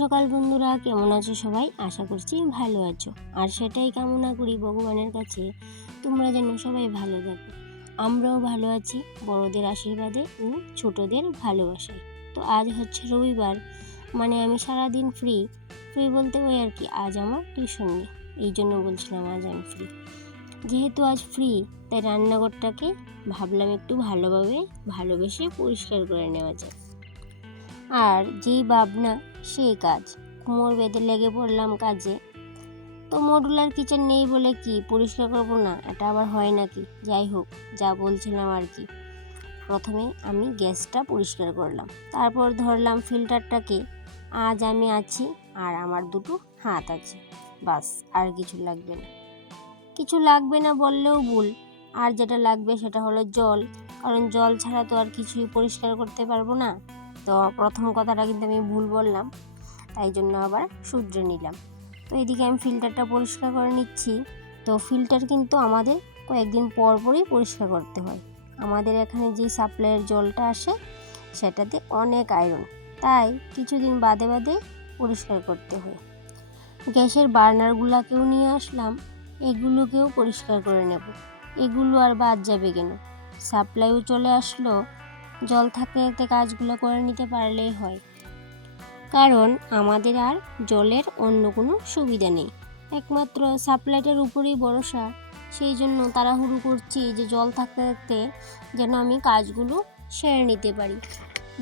সকাল বন্ধুরা, কেমন আছো সবাই? আশা করছি ভালো আছো। আর সেটাই কামনা করি ভগবানের কাছে তোমরা যেন সবাই ভালো থাকো। আমরাও ভালো আছি বড়দের আশীর্বাদে ও ছোটদের ভালোবাসায়। তো আজ হচ্ছে রবিবার, মানে আমি সারাদিন ফ্রি বলতে ওই আর কি, আজ আমার টিউশন নেই, এই জন্য বলছিলাম আজ আমি ফ্রি। যেহেতু আজ ফ্রি, তাই রান্নাঘরটাকে ভাবলাম একটু ভালোবেসে পরিষ্কার করে নেওয়া যায়। আর যেই ভাবনা সেই কাজ, কোমর বেঁধে লেগে পড়লাম কাজে। তো মডুলার কিচেন নেই বলে কি পরিষ্কার করবো না, এটা আবার হয় নাকি? যাই হোক, যা বলছিলাম আর কি, প্রথমে আমি গ্যাসটা পরিষ্কার করলাম, তারপর ধরলাম ফিল্টারটাকে। আজ আমি আছি আর আমার দুটো হাত আছে, বাস, আর কিছু লাগবে না বললেও ভুল। আর যেটা লাগবে সেটা হলো জল, কারণ জল ছাড়া তো আর কিছুই পরিষ্কার করতে পারবো না। তো প্রথম কথাটা কিন্তু আমি ভুল বললাম, তাই জন্য আবার শুধরে নিলাম। তো এদিকে আমি ফিল্টারটা পরিষ্কার করে নিচ্ছি। তো ফিল্টার কিন্তু আমাদের কয়েকদিন পর পরই পরিষ্কার করতে হয়। আমাদের এখানে যে সাপ্লাইয়ের জলটা আসে সেটাতে অনেক আয়রন, তাই কিছুদিন বাদে বাদে পরিষ্কার করতে হয়। গ্যাসের বার্নারগুলোকেও নিয়ে আসলাম, এগুলোকেও পরিষ্কার করে নেব। এগুলো আর বাদ যাবে কেন? সাপ্লাইও চলে আসলো, জল থাকতে কাজগুলো করে নিতে পারলেই হয়। কারণ আমাদের আর জলের অন্য কোনো সুবিধা নেই, একমাত্র সাপ্লাইটার উপরেই ভরসা। সেই জন্য তাড়াহুড়ো করছি যে জল থাকতে যেন আমি কাজগুলো সেরে নিতে পারি।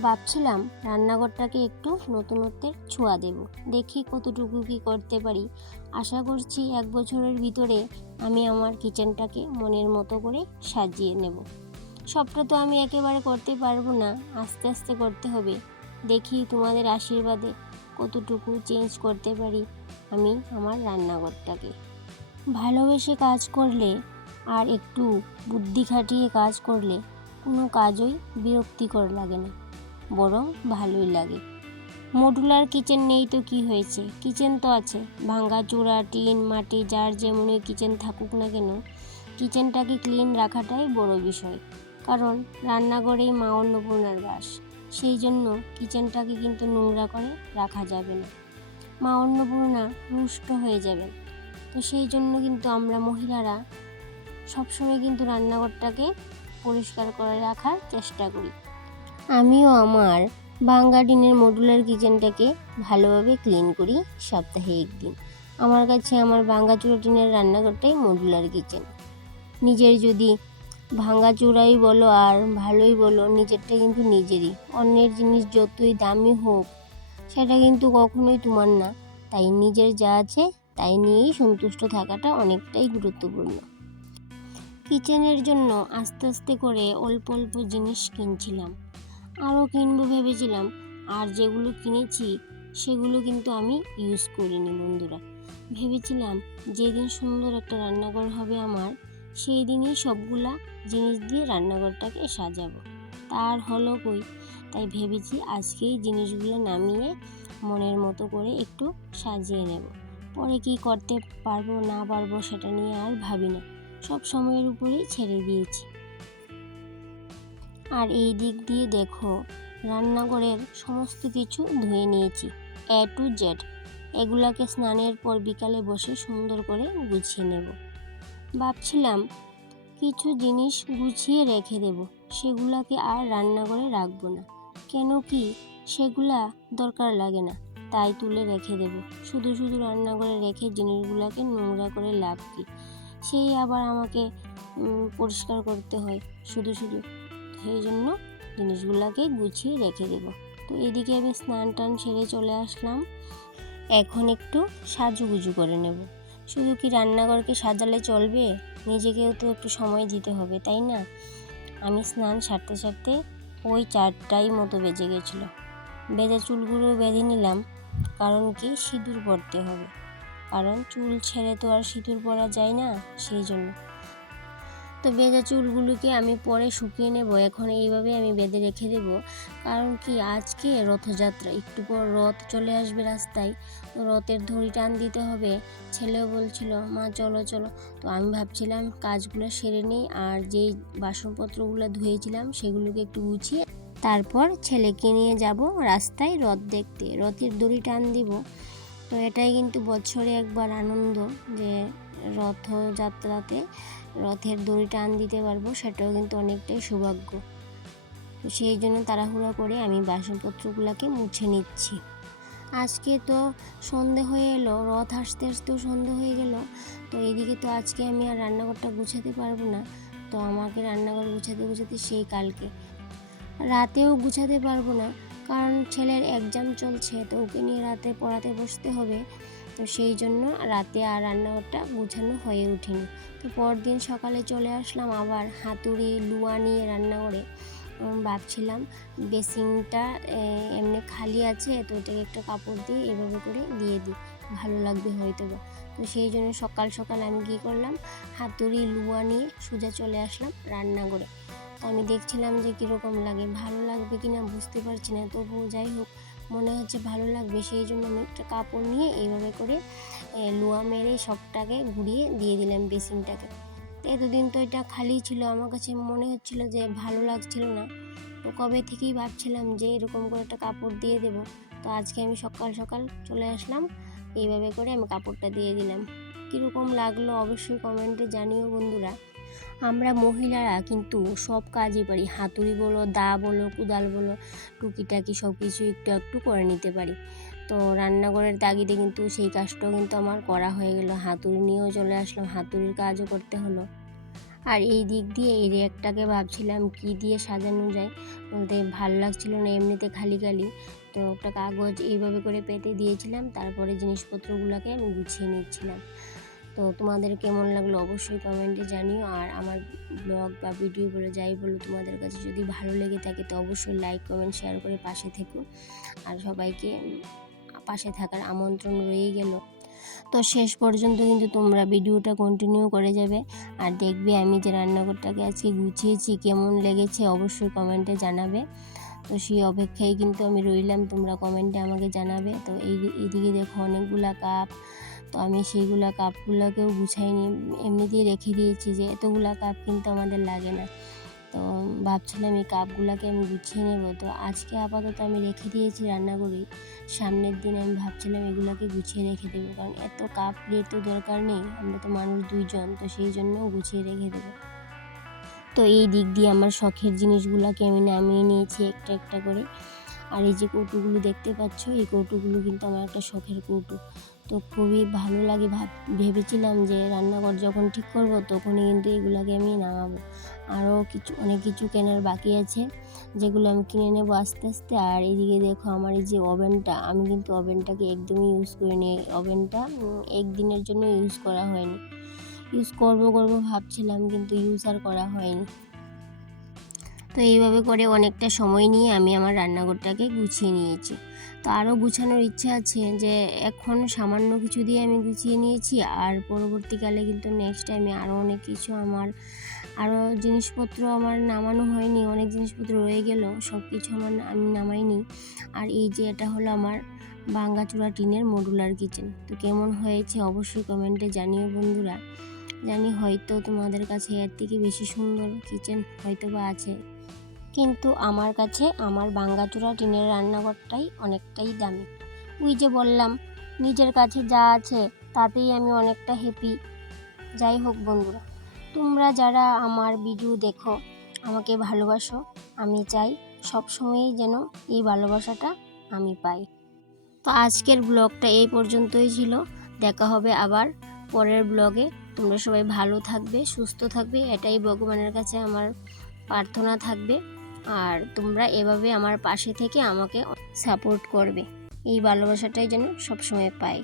ভাবছিলাম রান্নাঘরটাকে একটু নতুনত্বের ছোঁয়া দেব, দেখি কতটুকু কি করতে পারি। আশা করছি 1 বছরের ভিতরে আমি আমার কিচেনটাকে মনের মতো করে সাজিয়ে নেব। সবটা তো আমি একেবারে করতে পারবো না, আস্তে আস্তে করতে হবে। দেখি তোমাদের আশীর্বাদে কতটুকু চেঞ্জ করতে পারি আমি আমার রান্নাঘরটাকে। ভালোবেসে কাজ করলে আর একটু বুদ্ধি খাটিয়ে কাজ করলে কোনো কাজই বিরক্তিকর লাগে না, বরং ভালোই লাগে। মডুলার কিচেন নেই তো কি হয়েছে, কিচেন তো আছে। ভাঙাচোরা টিন মাটি যার যেমনই কিচেন থাকুক না কেন, কিচেনটাকে ক্লিন রাখাটাই বড় বিষয়। কারণ রান্নাঘরেই মা অন্নপূর্ণার বাস, সেই জন্য কিচেনটাকে কিন্তু নোংরা করে রাখা যাবে না, মা অন্নপূর্ণা রুষ্ট হয়ে যাবেন। তো সেই জন্য কিন্তু আমরা মহিলারা সবসময় কিন্তু রান্নাঘরটাকে পরিষ্কার করে রাখার চেষ্টা করি। আমিও আমার ভাঙা টিনের মডুলার কিচেনটাকে ভালোভাবে ক্লিন করি সপ্তাহে 1 দিন। আমার কাছে আমার ভাঙাচোরা টিনের রান্নাঘরটাই মডুলার কিচেন। নিজের যদি ভাঙাচোরাই বলো আর ভালোই বলো, নিজেরটা কিন্তু নিজেরই। অন্যের জিনিস যতই দামি হোক সেটা কিন্তু কখনোই তোমার না, তাই নিজের যা আছে তাই নিয়েই সন্তুষ্ট থাকাটা অনেকটাই গুরুত্বপূর্ণ। কিচেনের জন্য আস্তে আস্তে করে অল্প অল্প জিনিস কিনছিলাম, আরও কিনবো ভেবেছিলাম। আর যেগুলো কিনেছি সেগুলো কিন্তু আমি ইউজ করিনি বন্ধুরা। ভেবেছিলাম যেদিন সুন্দর একটা রান্নাঘর হবে আমার, সেই দিনই সবগুলা জিনিস দিয়ে রান্নাঘরটাকে সাজাবো। তার হলো কই, তাই ভেবেছি আজকেই জিনিসগুলো নামিয়ে মনের মতো করে একটু সাজিয়ে নেব। পরে কি করতে পারবো না পারবো সেটা নিয়ে আর ভাবি না, সব সময়ের উপরেই ছেড়ে দিয়েছি। আর এই দিক দিয়ে দেখো, রান্নাঘরের সমস্ত কিছু ধুয়ে নিয়েছি A to Z। এগুলাকে স্নানের পর বিকালে বসে সুন্দর করে গুছিয়ে নেব। ভাবছিলাম কিছু জিনিস গুছিয়ে রেখে দেব, সেগুলাকে আর রান্নাঘরে রাখবো না। কেন কি সেগুলা দরকার লাগে না, তাই তুলে রেখে দেব। শুধু শুধু রান্নাঘরে রেখে জিনিসগুলোকে নোংরা করে লাভ কি? সেই আবার আমাকে পরিষ্কার করতে হয় শুধু শুধু। সেই জন্য জিনিসগুলোকে গুছিয়ে রেখে দেব। তো এদিকে আমি স্নান টান সেরে চলে আসলাম, এখন একটু সাজুগুজু করে নেব। শুধু কি রান্নাঘরকে সাজালে চলবে, নিজেকেও তো একটু সময় দিতে হবে, তাই না? আমি স্নান সারতে সারতে ওই 4টাই মতো বেজে গেছিলো। ভেজা চুলগুলো বেঁধে নিলাম, কারণ কি সিঁদুর পরতে হবে, কারণ চুল ছেড়ে তো আর সিঁদুর পরা যায় না, সেই জন্য। তো ভেজা চুলগুলোকে আমি পরে শুকিয়ে নেব, এখন এইভাবে আমি বেঁধে রেখে দেব। কারণ কি আজকে রথযাত্রা, একটু পর রথ চলে আসবে রাস্তায়, তো রথের দড়ি টান দিতে হবে। ছেলেও বলছিল মা চলো চলো, তো আমি ভাবছিলাম কাজগুলো সেরে নিই, আর যেই বাসনপত্রগুলো ধুয়েছিলাম সেগুলোকে একটু গুছিয়ে তারপর ছেলেকে নিয়ে যাব রাস্তায় রথ দেখতে, রথের দড়ি টান দিব। তো এটাই কিন্তু বছরে একবার আনন্দ যে রথযাত্রাতে রথের দড়ি টান দিতে পারবো, সেটাও কিন্তু অনেকটাই সৌভাগ্য। তো সেই জন্য তাড়াহুড়া করে আমি বাসনপত্রগুলোকে মুছে নিচ্ছি। আজকে তো সন্ধে হয়ে এলো, রথ আসতে আসতেও সন্ধে হয়ে গেল। তো এইদিকে তো আজকে আমি আর রান্নাঘরটা গুছাতে পারবো না। তো আমাকে রান্নাঘর গুছাতে গুছাতে সেই কালকে রাতেও গুছাতে পারবো না, কারণ ছেলের এক্সাম চলছে, তো ওকে নিয়ে রাতে পড়াতে বসতে হবে। তো সেই জন্য রাতে আর রান্নাঘরটা গুছানো হয়ে ওঠেনি। তো পরদিন সকালে চলে আসলাম আবার হাতুড়ি লুয়া নিয়ে রান্নাঘরে। ভাবছিলাম বেসিনটা এমনি খালি আছে, তো ওটাকে একটা কাপড় দিয়ে এভাবে করে দিয়ে দিই, ভালো লাগবে হয়তো বা। তো সেই জন্য সকাল সকাল আমি কী করলাম, হাতুড়ি লুয়া নিয়ে সোজা চলে আসলাম রান্নাঘরে। তো আমি দেখছিলাম যে কীরকম লাগে, ভালো লাগবে কি না বুঝতে পারছি না, তবুও যাই হোক মনে হচ্ছে ভালো লাগবে। সেই জন্য আমি একটা কাপড় নিয়ে এইভাবে করে লুয়া মেরে সবটাকে ঘুরিয়ে দিয়ে দিলাম বেসিনটাকে। এতদিন তো এটা খালি ছিল, আমার কাছে মনে হচ্ছিল যে ভালো লাগছিল না। তো কবে থেকেই ভাবছিলাম যে এরকম করে একটা কাপড় দিয়ে দেব। তো আজকে আমি সকাল সকাল চলে আসলাম, এইভাবে করে আমি কাপড়টা দিয়ে দিলাম। কীরকম লাগলো অবশ্যই কমেন্টে জানিও বন্ধুরা। আমরা মহিলারা কিন্তু সব কাজই পারি, হাতুড়ি বলো, দা বলো, কুদাল বলো, টুকিটাকি সব কিছু একটু একটু করে নিতে পারি। তো রান্নাঘরের তাগিদে কিন্তু সেই কাজটাও কিন্তু আমার করা হয়ে গেল, হাতুড়ি নিয়েও চলে আসলাম, হাতুড়ির কাজও করতে হলো। আর এই দিক দিয়ে এই র্যাকটাকে ভাবছিলাম কি দিয়ে সাজানো যায়, বলতে ভালো লাগছিল না এমনিতে খালি খালি। তো একটা কাগজ এইভাবে করে পেতে দিয়েছিলাম, তারপরে জিনিসপত্রগুলোকে আমি গুছিয়ে নিচ্ছিলাম। তো তোমাদের কেমন লাগলো অবশ্যই কমেন্টে জানিও। আর আমার ব্লগ বা ভিডিও বলে যাই বলো, তোমাদের কাছে যদি ভালো লেগে থাকে তো অবশ্যই লাইক কমেন্ট শেয়ার করে পাশে থেকো। আর সবাইকে পাশে থাকার আমন্ত্রণ রয়েই গেল। তো শেষ পর্যন্ত কিন্তু তোমরা ভিডিওটা কন্টিনিউ করে যাবে, আর দেখবে আমি যে রান্নাঘরটাকে আজকে গুছিয়েছি কেমন লেগেছে অবশ্যই কমেন্টে জানাবে। তো সেই অপেক্ষায় কিন্তু আমি রইলাম, তোমরা কমেন্টে আমাকে জানাবে। তো এইদিকে দেখো অনেকগুলা কাপ, তো আমি সেইগুলা কাপগুলোকেও গুছাইনি, এমনিতেই রেখে দিয়েছি, যে এতগুলা কাপ কিন্তু আমাদের লাগে না। তো ভাবছিলাম এই কাপগুলোকে আমি গুছিয়ে নেব। তো আজকে আপাতত আমি রেখে দিয়েছি রান্নাঘরেই, সামনের দিন আমি ভাবছিলাম এগুলোকে গুছিয়ে রেখে দেবো, কারণ এত কাপ প্লেট তো দরকার নেই, আমরা তো মানুষ দুইজন, তো সেই জন্য গুছিয়ে রেখে দেবো। তো এই দিক দিয়ে আমার শখের জিনিসগুলোকে আমি নামিয়ে নিয়েছি একটা একটা করে। আর এই যে কৌটোগুলো দেখতে পাচ্ছ, এই কৌটোগুলো কিন্তু আমার একটা শখের কৌটো। তো খুবই ভালো লাগে, ভেবেছিলাম যে রান্নাঘর যখন ঠিক করব তখনই কিন্তু এগুলোকে আমি নামাবো। আরও অনেক কিছু কেনার বাকি আছে, যেগুলো আমি কিনে নেবো আস্তে আস্তে। আর এদিকে দেখো আমার এই যে ওভেনটা, আমি কিন্তু ওভেনটাকে একদমই ইউজ করিনি, ওভেনটা একদিনের জন্য ইউজ করা হয়নি। ইউজ করবো ভাবছিলাম, কিন্তু ইউজ আর করা হয়নি। তো এইভাবে করে অনেকটা সময় নিয়ে আমি আমার রান্নাঘরটাকে গুছিয়ে নিয়েছি। তো আরও গুছানোর ইচ্ছা আছে, যে এখন সামান্য কিছু দিয়ে আমি গুছিয়ে নিয়েছি, আর পরবর্তীকালে কিন্তু নেক্সট টাইমে আরও অনেক কিছু আরও জিনিসপত্র আমার নামানো হয়নি, অনেক জিনিসপত্র রয়ে গেল, সব কিছু আমি নামাইনি। আর এই যে এটা হলো আমার ভাঙ্গাচোরা টিনের মডুলার কিচেন। তো কেমন হয়েছে অবশ্যই কমেন্টে জানিও বন্ধুরা। জানি হয়তো তোমাদের কাছে এর থেকে বেশি সুন্দর কিচেন হয়তো বা আছে, কিন্তু আমার কাছে আমার ভাঙ্গাচোরা টিনের রান্নাঘরটাই অনেকটাই দামি। ওই যে বললাম, নিজের কাছে যা আছে তাতেই আমি অনেকটা হ্যাপি। যাই হোক বন্ধুরা, তোমরা যারা আমার ভিডিও দেখো, আমাকে ভালোবাসো, আমি চাই সবসময়ই যেন এই ভালোবাসাটা আমি পাই। তো আজকের ব্লগটা এই পর্যন্তই ছিল, দেখা হবে আবার পরের ব্লগে। তোমরা সবাই ভালো থাকবে, সুস্থ থাকবে, এটাই ভগবানের কাছে আমার প্রার্থনা থাকবে। আর তোমরা এভাবে আমার পাশে থেকে আমাকে সাপোর্ট করবে, এই ভালোবাসাটাই যেন সবসময় পাই।